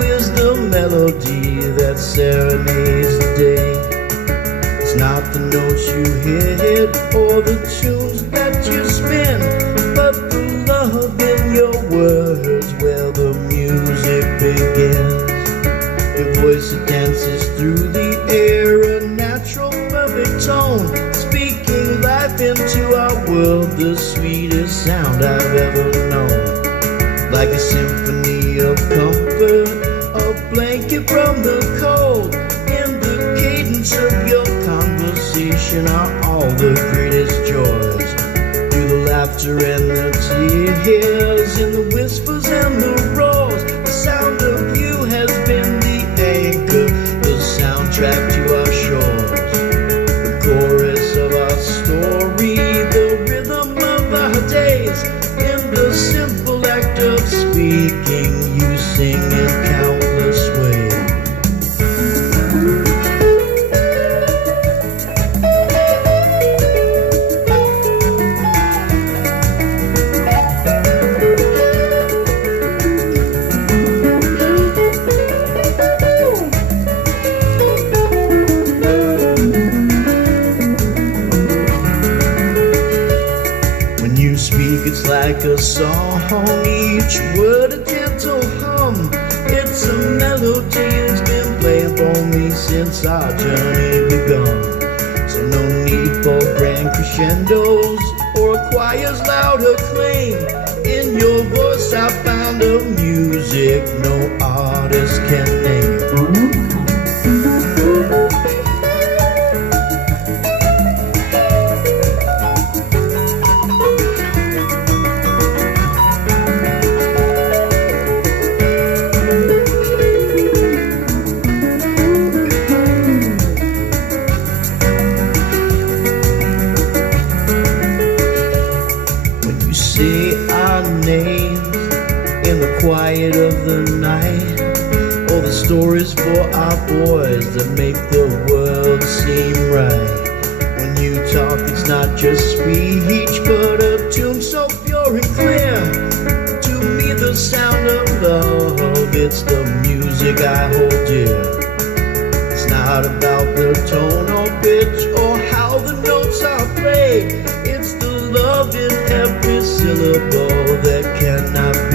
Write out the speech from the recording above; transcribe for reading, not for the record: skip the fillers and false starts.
is the melody that serenades the day. It's not the notes you hit or the tunes that you spin, but the love in your words where the music begins. Your voice that dances through the air, a natural perfect tone, speaking life into our world, the sweetest sound I've ever known. Like a symphony of comfort, a blanket from the cold. In the cadence of your conversation are all the greatest joys. Through the laughter and the tears, in the whispers and the roars, the sound of you has been the anchor, the soundtrack to our shores. The chorus of our story, the rhythm of our days. In the simple act of speaking, you sing in countless ways. When you speak, it's like a song, each word a gentle hum. It's a melody that's been playing for me since our journey begun. So no need for grand crescendos or a choir's loud acclaim. In your voice I found a music no artist can name. Say our names in the quiet of the night, all the stories for our boys that make the world seem right. When you talk, it's not just speech, but a tune so pure and clear. To me, the sound of love, it's the music I hold dear. It's not about the tone or pitch or how the notes are played. It's the love in every syllable that cannot be